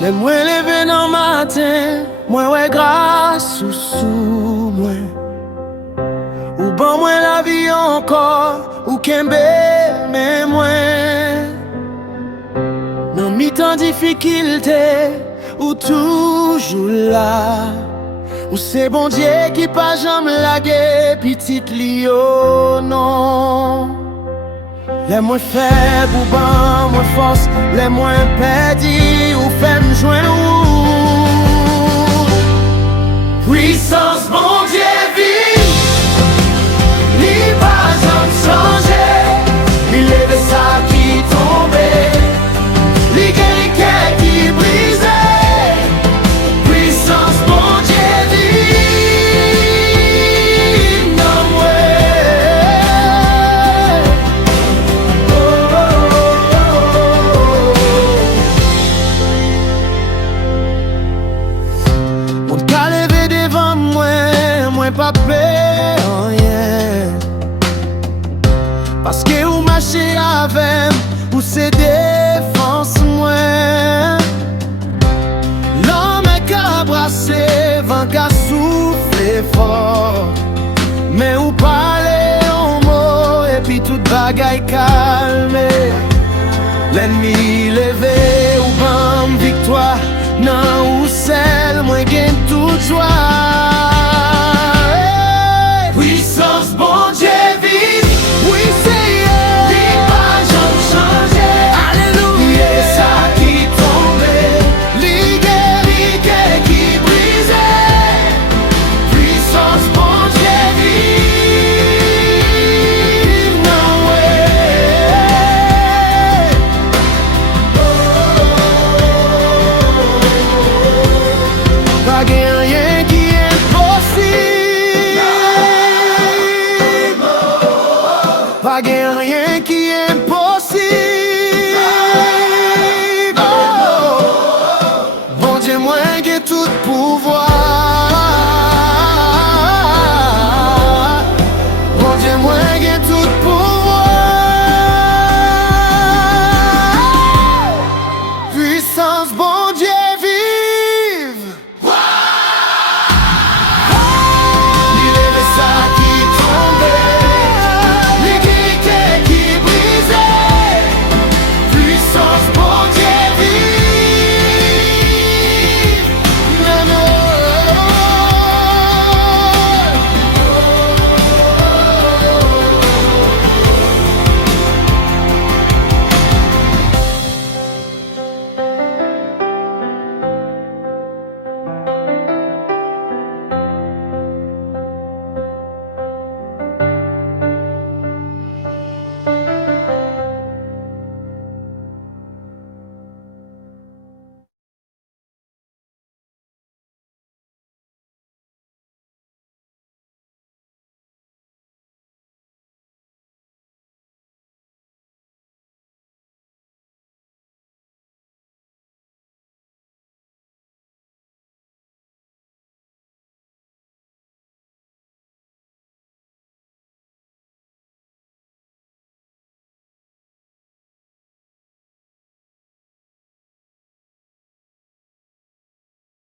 Les moins levé dans matin, moi ouais grâce sous moi. Ou bon moi la vie encore, ou kembe mais moi. Dans mi-temps difficulté, ou toujours là. Ou c'est bon Dieu qui pas jamais lagué, petite Lio, non. Les moins faibles ou ban, moins force, les moins perdus ou fait me joindre ou puissance, bon Dieu, vie, li pas jamais changer, li lève ça qui tombait, li guérit qui brisait, puissance, bon Dieu, vie, non, pas peur, yeah. Parce que vous marchez avec ou c'est défense moi. L'homme est qu'à brasser, vent qu'à souffler fort. Mais vous parlez en mots et puis toute bagaille calme. L'ennemi levé ou bam victoire, non ou celle, moi gagne toute joie.